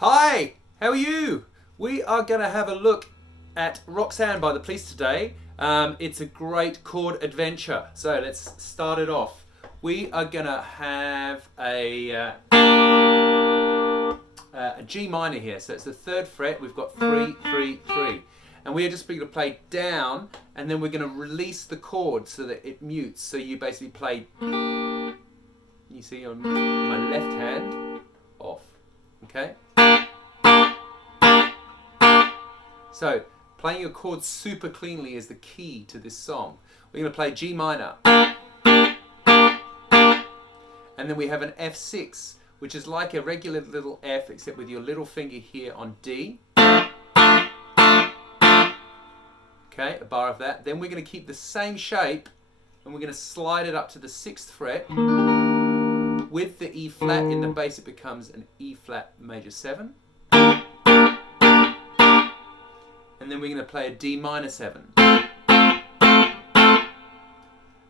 Hi, how are you? We are going to have a look at Roxanne by the Police today. It's a great chord adventure. So let's start it off. We are going to have a G minor here. So it's the 3rd fret. We've got 3, 3, 3. And we are just going to play down, and then we're going to release the chord so that it mutes. So you basically play, you see on my left hand, off. Okay? So, playing your chords super cleanly is the key to this song. We're going to play G minor. And then we have an F6, which is like a regular little F, except with your little finger here on D. Okay, a bar of that. Then we're going to keep the same shape, and we're going to slide it up to the 6th fret. With the E flat in the bass, it becomes an E flat major 7. And then we're going to play a D minor 7. And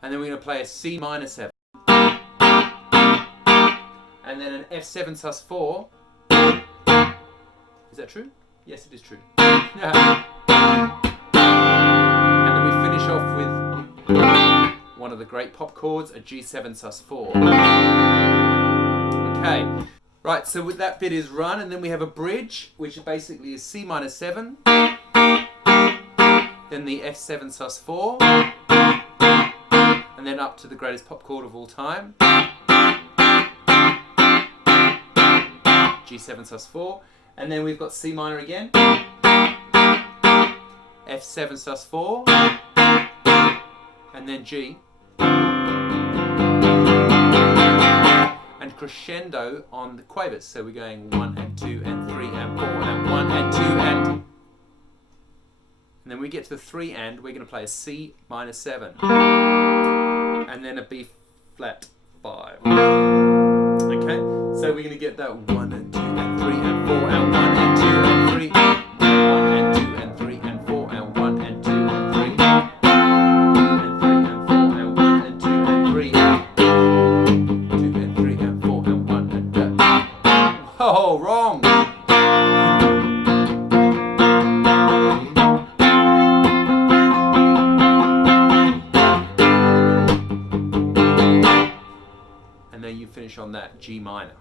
then we're going to play a C minor 7. And then an F7 sus4. Is that true? Yes, it is true. And then we finish off with one of the great pop chords, a G7 sus4. Okay. Right, so with that bit is run, and then we have a bridge, which basically is C minor 7. Then the F7 sus4, and then up to the greatest pop chord of all time, G7 sus4, and then we've got C minor again, F7 sus4, and then G, and crescendo on the quavers. So we're going 1 and 2 and 3 and 4 and 1 and 2 and then we get to the 3 and we're going to play a C minor 7 and then a B flat 5. Okay, so we're going to get that 1 and 2 and 3 and 4 and 1 and 2 and 3, 1 and 2 and 3 and 4 and 1 and 2 and 3, and 3 and 4 and 1 and 2 and 3, 2 and 3 and 4 and 1 and 2. Whoa, wrong! You finish on that G minor.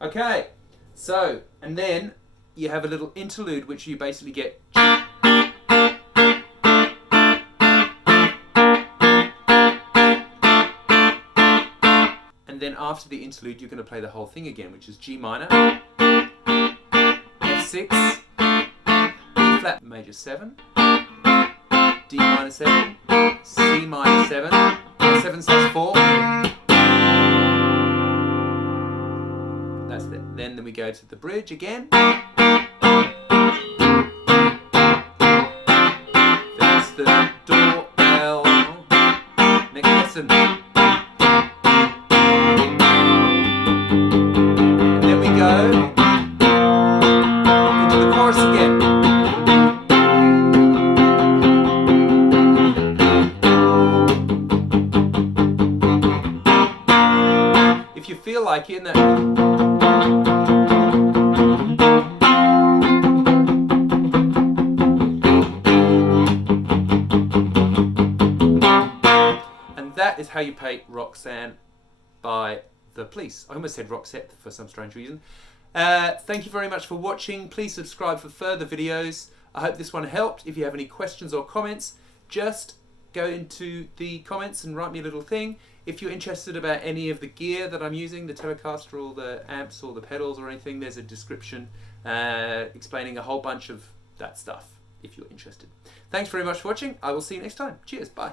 Okay, so, and then you have a little interlude which you basically get. And then after the interlude you're going to play the whole thing again, which is G minor, F6, E flat major 7, D minor 7, C minor 7, 7 sus4. That's it. Then we go to the bridge again. That's the doorbell. Next lesson. And then we go into the chorus again. If you feel like it in that. That is how you play Roxanne by the Police. I almost said Roxette for some strange reason. Thank you very much for watching. Please subscribe for further videos. I hope this one helped. If you have any questions or comments, just go into the comments and write me a little thing. If you're interested about any of the gear that I'm using, the Telecaster or the amps or the pedals or anything, there's a description explaining a whole bunch of that stuff if you're interested. Thanks very much for watching. I will see you next time. Cheers. Bye.